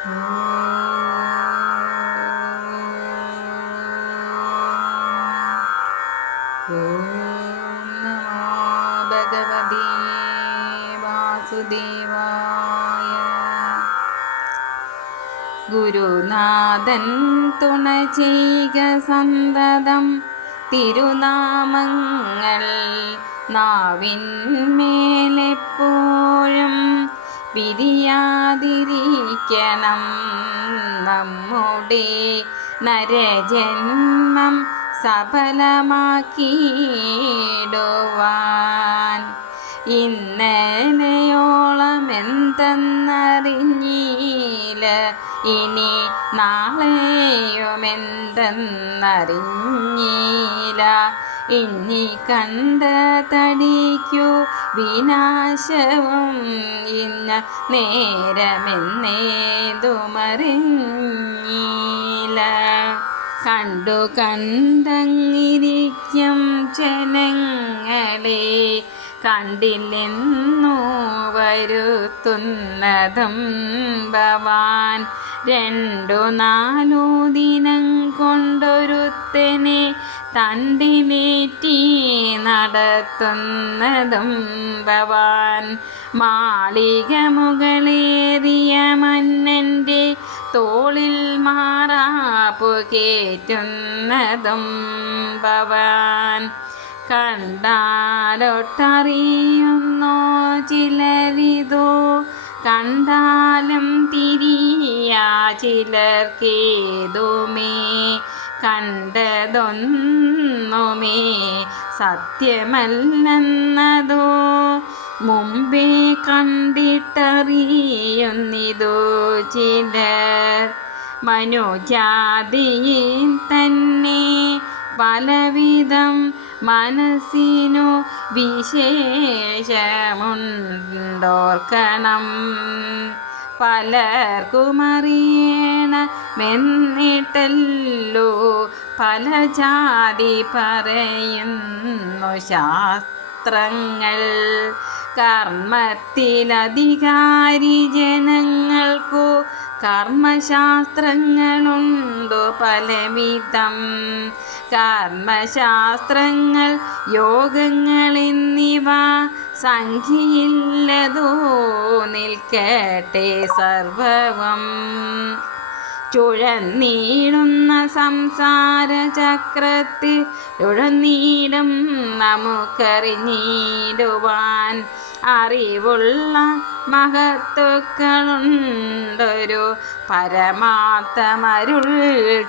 ഓം നമോ ഭഗവതേ വാസുദേവായ ഗുരുനാഥൻ തുണ ചെയ്യുക സന്തതം തിരുനാമങ്ങൾ നാവിന്മേലെപ്പോഴും പിരിയാതിരിക്കണം നമ്മുടെ നരജന്മം സഫലമാക്കിയിടുവാൻ ഇന്നലെയോളം എന്തെന്നറിഞ്ഞില്ല ഇനി നാളെയുമെന്തെന്നറിഞ്ഞില്ല. ഇനി കണ്ട തടിക്കു വിനാശവും ഇന്ന നേരമെന്നേതുമറിഞ്ഞില്ല കണ്ടു കണ്ടങ്ങിരിക്കും ജനങ്ങളെ കണ്ടില്ലെന്നു വരുത്തുന്നതും ഭവാൻ. രണ്ടു നാലു ദിനം കൊണ്ടൊരുത്തനെ തണ്ടിനേറ്റി നടത്തുന്നതും ഭവാൻ. മാളിക മുകളേറിയ മന്നന്റെ തോളിൽ മാറാപ്പു കേറ്റുന്നതും ഭവാൻ. കണ്ടാലൊട്ടറിയുന്നോ ചിലരിതോ? കണ്ടാലും തിരിയാ ചിലർക്കേതുമേ? കണ്ടതൊന്നുമേ സത്യമല്ലെന്നതോ? മുമ്പേ കണ്ടിട്ടറിയുന്നിതോ ചിലർ? മനുജാതിയിൽ തന്നെ പലവിധം മനസ്സിനു വിശേഷമുണ്ടോർക്കണം. പലർക്കുമറിയണമെന്നിട്ടല്ലോ പല ജാതി പറയുന്നു ശാസ്ത്രങ്ങൾ. കർമ്മത്തിലധികാരി ജനങ്ങൾക്കു കർമ്മശാസ്ത്രങ്ങളുണ്ടോ പലവിധം? കർമ്മശാസ്ത്രങ്ങൾ യോഗങ്ങൾ എന്നിവ സംഖ്യയില്ലതോ നിൽക്കട്ടെ സർവം ചുഴന്നീടുന്ന സംസാര ചക്രത്തിൽ ചുഴന്നീടും നമുക്കറിഞ്ഞിടുവാൻ അറിവുള്ള മഹത്വക്കളുണ്ടൊരു പരമാത്മരുൾ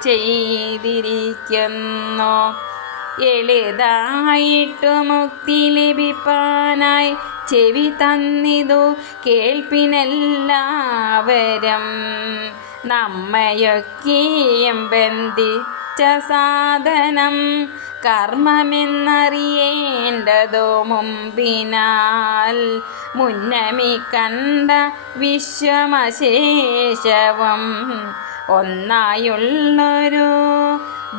ചെയ്തിരിക്കുന്നു. എളിതായിട്ടു മുക്തി ലഭിപ്പാനായി ചെവി തന്നിതു കേൾപ്പിനെല്ലാവരും നമ്മയൊക്കെയും ബന്ധിച്ച സാധനം കർമ്മമെന്നറിയേണ്ടതോ മുമ്പിനാൽ. മുന്നമി കണ്ട വിശ്വമശേഷവും ഒന്നായുള്ളൊരു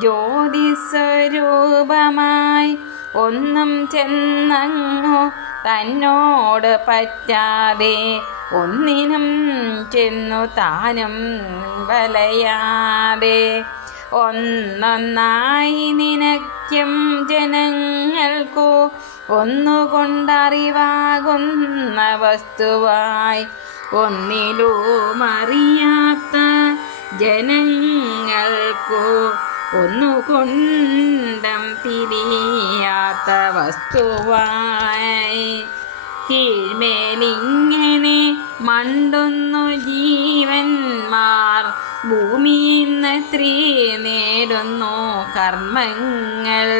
ജ്യോതിസ്വരൂപമായി ഒന്നും ചെന്നങ്ങു തന്നോട് പറ്റാതെ ഒന്നിനും ചെന്നു താനും വലയാതെ ഒന്നൊന്നായി നിനക്കും ജനങ്ങൾക്കു ഒന്നുകൊണ്ടറിവാകുന്ന വസ്തുവായി ഒന്നിലും അറിയാത്ത ജനങ്ങൾക്കു ഒന്നുകൊണ്ടം തിരിയാത്ത വസ്തുവായി കീഴ്മേലിങ്ങനെ മണ്ടുന്നു ജീവന്മാർ. ഭൂമിന്നത്രീ നേടുന്നു കർമ്മങ്ങൾ.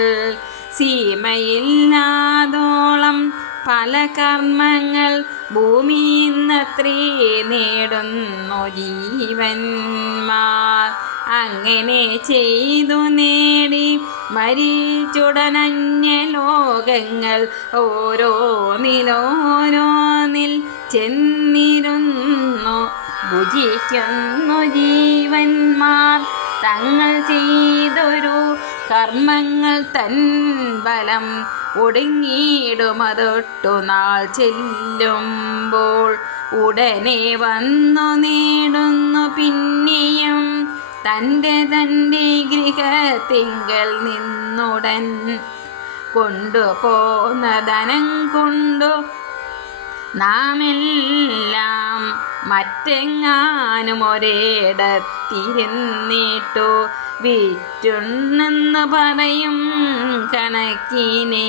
സീമയില്ലാതോളം പല കർമ്മങ്ങൾ ഭൂമിന്നത്രീ നേടുന്നു ജീവന്മാർ. അങ്ങനെ ചെയ്തു നേടി മരിച്ചുടനന്യ ലോകങ്ങൾ ഓരോന്നിലോരോന്നിൽ ചെന്നിരുന്നു. ഭുജിക്കുന്നു ജീവന്മാർ തങ്ങൾ ചെയ്തൊരു കർമ്മങ്ങൾ തൻ ബലം ഒടുങ്ങിയിടുമതൊട്ടു നാൾ ചെല്ലുമ്പോൾ ഉടനെ വന്നു നേടുന്നു പിന്നെയും തന്റെ തന്റെ ഗൃഹത്തിങ്കൽ നിന്നുടൻ കൊണ്ടുപോന്ന ധനം നാമെല്ലാം മറ്റെങ്ങാനും ഒരേടത്തിരുന്നിട്ടു വിറ്റുണ്ണെന്ന് പറയും കണക്കിനേ.